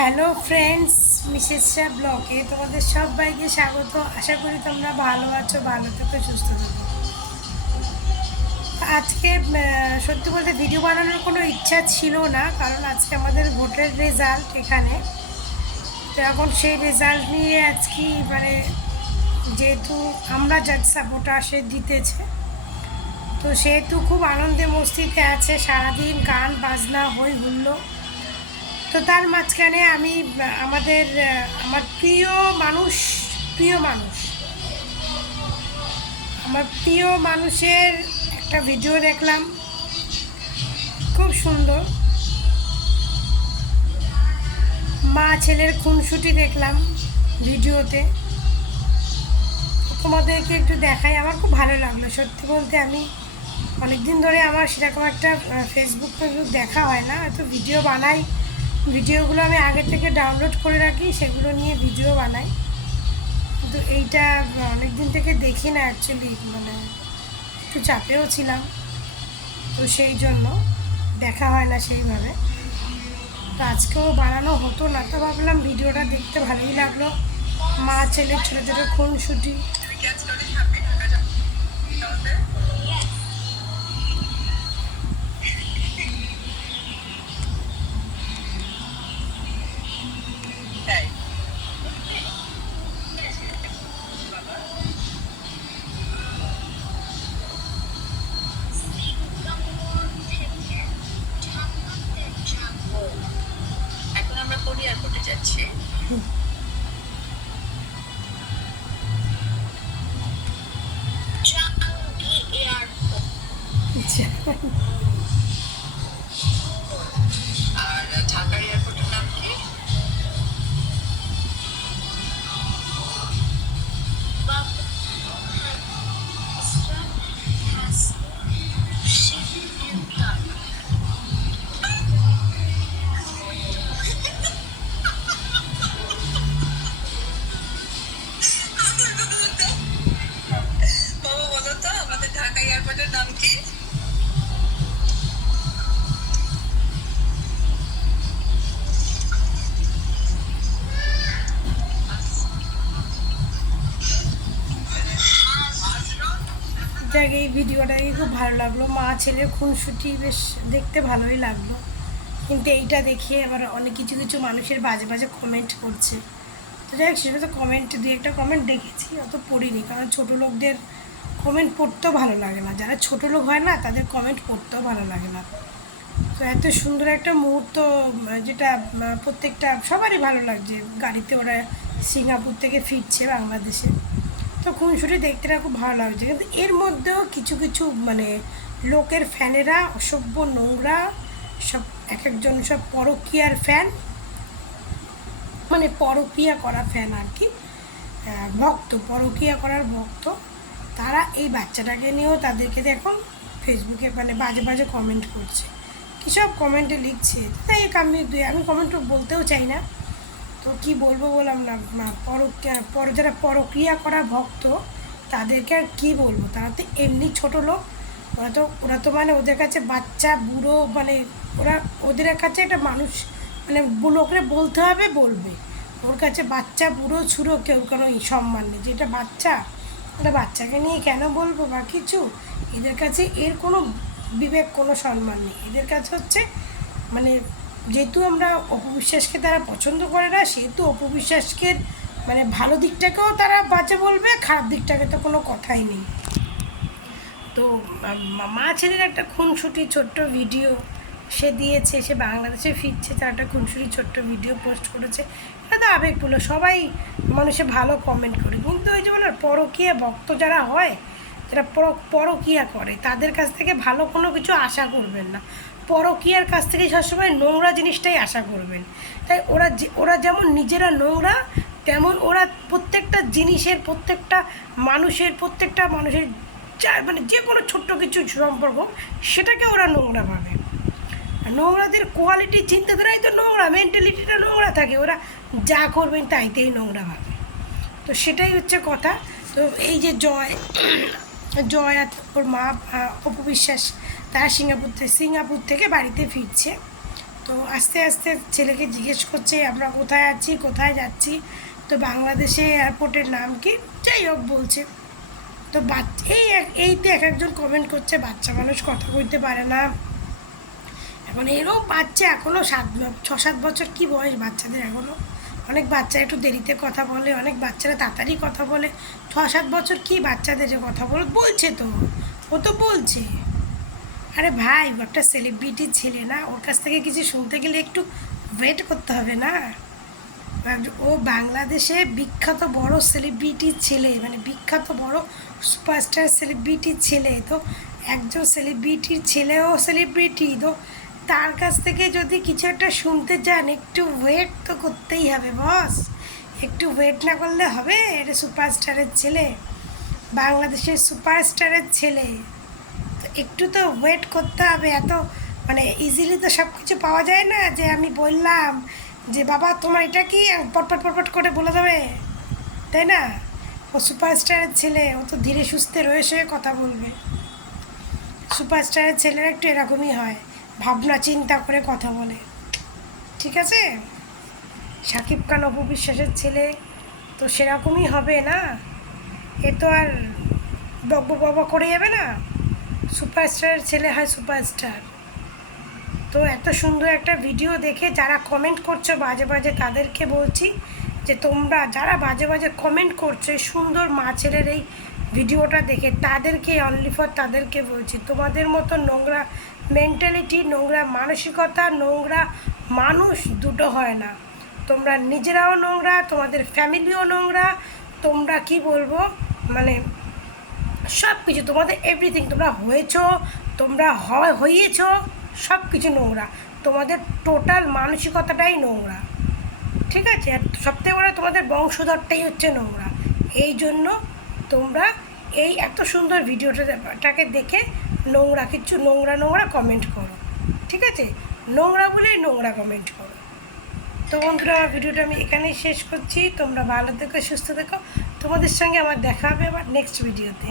Hello friends Mrs Shah ব্লগে তোমাদের সবাইকে স্বাগত। আশা করি তোমরা ভালো আছো, ভালো থেকো, সুস্থ থেকো। আজকে সত্যি বলতে ভিডিও বানানোর কোনো ইচ্ছা ছিল না, কারণ আজকে আমাদের ভোটের রেজাল্ট এখানে। তো এখন সেই রেজাল্ট নিয়ে আজকে মানে যেহেতু আমরা যার সাপোর্টার সে জিতেছে, তো সেহেতু খুব আনন্দে মস্তিতে আছে। সারাদিন গান, বাজনা হই হুল্লো তো তার মাঝখানে আমি, আমাদের, আমার প্রিয় মানুষ প্রিয় মানুষ। আমার প্রিয় মানুষের একটা ভিডিও দেখলাম। খুব সুন্দর। মা ছেলের খুনসুটি দেখলাম ভিডিওতে। তোমাদেরকে একটু দেখাই, আমার খুব ভালো লাগল। সত্যি বলতে আমি অনেকদিন ধরে আমার সেরকম একটা ফেসবুক ফেসবুক দেখা হয় না, হয়তো ভিডিও বানাই। ভিডিওগুলো আমি আগে থেকে ডাউনলোড করে রাখি, সেগুলো নিয়ে ভিডিও বানাই। কিন্তু এইটা অনেক দিন থেকে দেখি না অ্যাকচুয়ালি মানে একটু চাপেও ছিলাম। তো সেই জন্য দেখা হয় না সেইভাবে। তো আজকেও বানানো হতো না, তো ভাবলাম ভিডিওটা দেখতে ভালোই লাগল। মা ছেলের ছোটো ছোটো খুনসুটি আর যাক এই ভিডিওটাই খুব ভালো লাগল। মা ছেলের খুনসুটি বেশ দেখতে ভালোই লাগল। কিন্তু এইটা দেখে আবার অনেক কিছু কিছু মানুষের বাজে বাজে কমেন্ট করছে। তো যাই হোক সেটা তো কমেন্ট দুই একটা কমেন্ট দেখেছি, অত পড়িনি। কারণ ছোটো লোকদের কমেন্ট পড়তেও ভালো লাগে না। যারা ছোটো লোক হয় না, তাদের কমেন্ট পড়তেও ভালো লাগে না। তো এত সুন্দর একটা মুহূর্ত, যেটা, প্রত্যেকটা সবারই ভালো লাগছে। গাড়িতে ওরা সিঙ্গাপুর থেকে ফিরছে বাংলাদেশে। তো খুনসুটি দেখতে খুব ভালো লাগছে। কিন্তু এর মধ্যেও কিছু কিছু মানে লোকের ফ্যানেরা, অসভ্য নোংরা, সব এক একজন সব পরকীয়ার ফ্যান মানে পরকীয়া করা ফ্যান আর কি ভক্ত, পরকীয়া করার ভক্ত। তারা এই বাচ্চাটাকে নিয়েও তাদেরকে এখন ফেসবুকে মানে বাজে বাজে কমেন্ট করছে। কী সব কমেন্টে লিখছে? তাই আমি আমি কমেন্ট বলতেও চাই না। তো কি বলব বললাম না পর, যারা পরক্রিয়া করা ভক্ত, তাদেরকে আর কী বলব? তারা তো এমনি ছোটো লোক, ওরা তো ওরা তো মানে ওদের কাছে বাচ্চা, বুড়ো মানে ওরা ওদের কাছে একটা মানুষ মানে লোকরে বলতে হবে, বলবে। ওর কাছে বাচ্চা, বুড়ো, ছুড়ো, কেউ কোনো সম্মান নেই। যেটা বাচ্চা ওটা বাচ্চাকে নিয়ে কেন বলব বা কিছু? এদের কাছে এর কোনো বিবেক, কোনো সম্মান নেই। এদের কাছে হচ্ছে মানে যেহেতু আমরা অপবিশ্বাসকে তারা পছন্দ করে না, সেহেতু অপবিশ্বাসকে মানে ভালো দিকটাকেও তারা বাজে বলবে, খারাপ দিকটাকে তো কোনো কথাই নেই। তো মা- ছেলের একটা খুনসুটি ছোট্ট ভিডিও সে দিয়েছে, সে বাংলাদেশে ফিরছে, তার একটা খুনসুটি ছোট্ট ভিডিও পোস্ট করেছে। এটা তো আবেগগুলো সবাই মানুষে ভালো কমেন্ট করে। কিন্তু ওই যে বলে পরকীয়া ভক্ত যারা হয়, যারা পর, পরকীয়া করে, তাদের কাছ থেকে ভালো কোনো কিছু আশা করবেন না। পরকীয়ার কাছ থেকে সবসময় নোংরা জিনিসটাই আশা করবেন। তাই ওরা ওরা যেমন নিজেরা নোংরা, তেমন ওরা প্রত্যেকটা জিনিসের, প্রত্যেকটা মানুষের প্রত্যেকটা মানুষের যা মানে যে কোনো ছোট্ট কিছু সম্পর্ক সেটাকে ওরা নোংরা আর নোংরাদের কোয়ালিটি চিন্তাধারাই তো নোংরা মেন্টালিটিটা নোংরা থাকে। ওরা যা করবেন তাইতেই নোংরা ভাবে। তো সেটাই হচ্ছে কথা। তো এই যে জয় জয় ওর মা আহ, অপু বিশ্বাস তারা সিঙ্গাপুর থেকে সিঙ্গাপুর থেকে বাড়িতে ফিরছে। তো আস্তে আস্তে ছেলেকে জিজ্ঞেস করছে আমরা কোথায় আছি? কোথায় যাচ্ছি? তো বাংলাদেশে এয়ারপোর্টের নাম কি? যাই হোক বলছে। তো বাচ্চা এই এইতে এক একজন কমেন্ট করছে বাচ্চা মানুষ কথা বলতে পারে না। এখন এরও বাচ্চা এখনও সাত ছ সাত বছর কি বয়স বাচ্চাদের এখনও অনেক বাচ্চা একটু দেরিতে কথা বলে, অনেক বাচ্চারা তাড়াতাড়ি কথা বলে। ছ, সাত বছর কি বাচ্চাদের যে কথা বলে বলছে তো। ও তো বলছে। আরে ভাই একটা সেলিব্রিটির ছেলে না, ওর কাছ থেকে কিছু শুনতে গেলে একটু ওয়েট করতে হবে না। ও বাংলাদেশে বিখ্যাত বড় সেলিব্রিটির ছেলে মানে বিখ্যাত বড় সুপারস্টার সেলিব্রিটির ছেলে তো। একজন সেলিব্রিটির ছেলেও সেলিব্রিটি তো। তার কাছ থেকে যদি কিছু একটা শুনতে চান, একটু ওয়েট তো করতেই হবে বস একটু ওয়েট না করলে হবে? এটা সুপারস্টারের ছেলে। বাংলাদেশের সুপারস্টারের ছেলে। তো একটু তো ওয়েট করতে হবে, এত মানে ইজিলি তো সব কিছু পাওয়া যায় না যে আমি বললাম যে, বাবা, তোমার এটা কি? পটপট পটপট করে বলে দেবে। তাই না? ও সুপারস্টারের ছেলে, ও তো ধীরে সুস্থে রয়েছে, কথা বলবে। সুপারস্টারের ছেলেরা একটু এরকমই হয়। ভাবনা, চিন্তা করে কথা বলে। ঠিক আছে? সাকিব খান অপু বিশ্বাসের ছেলে, তো সেরকমই হবে না? এ তো আর বক বক করে যাবে না? সুপারস্টারের ছেলে হয় সুপারস্টার। তো এত সুন্দর একটা ভিডিও দেখে যারা কমেন্ট করছ, বাজে বাজে তাদেরকে বলছি যে তোমরা যারা বাজে বাজে কমেন্ট করছ সুন্দর মা ছেলের এই ভিডিওটা দেখে, তাদেরকে অনলি ফর তাদেরকে বলছি। তোমাদের মতো নোংরা মেন্টালিটি নোংরা মানসিকতা, নোংরা মানুষ দুটো হয় না। তোমরা নিজেরাও নোংরা, তোমাদের ফ্যামিলিও নোংরা, তোমরা কি বলব? মানে সব কিছু তোমাদের এভরিথিং তোমরা হয়েছো, তোমরা হয়, হইয়েছ সব কিছু নোংরা। তোমাদের টোটাল মানসিকতাটাই নোংরা। ঠিক আছে? আর সবথেকে বড় তোমাদের বংশধরটাই হচ্ছে নোংরা। এই জন্য তোমরা এই এত সুন্দর ভিডিওটাকে দেখে নোংরা কিছু নোংরা নোংরা কমেন্ট করো, ঠিক আছে? নোংরা বলেই নোংরা কমেন্ট করো। তো বন্ধুরা আমার ভিডিওটা আমি এখানেই শেষ করছি। তোমরা ভালো থেকো, সুস্থ থেকো। তোমাদের সঙ্গে আমার দেখা হবে আবার নেক্সট ভিডিওতে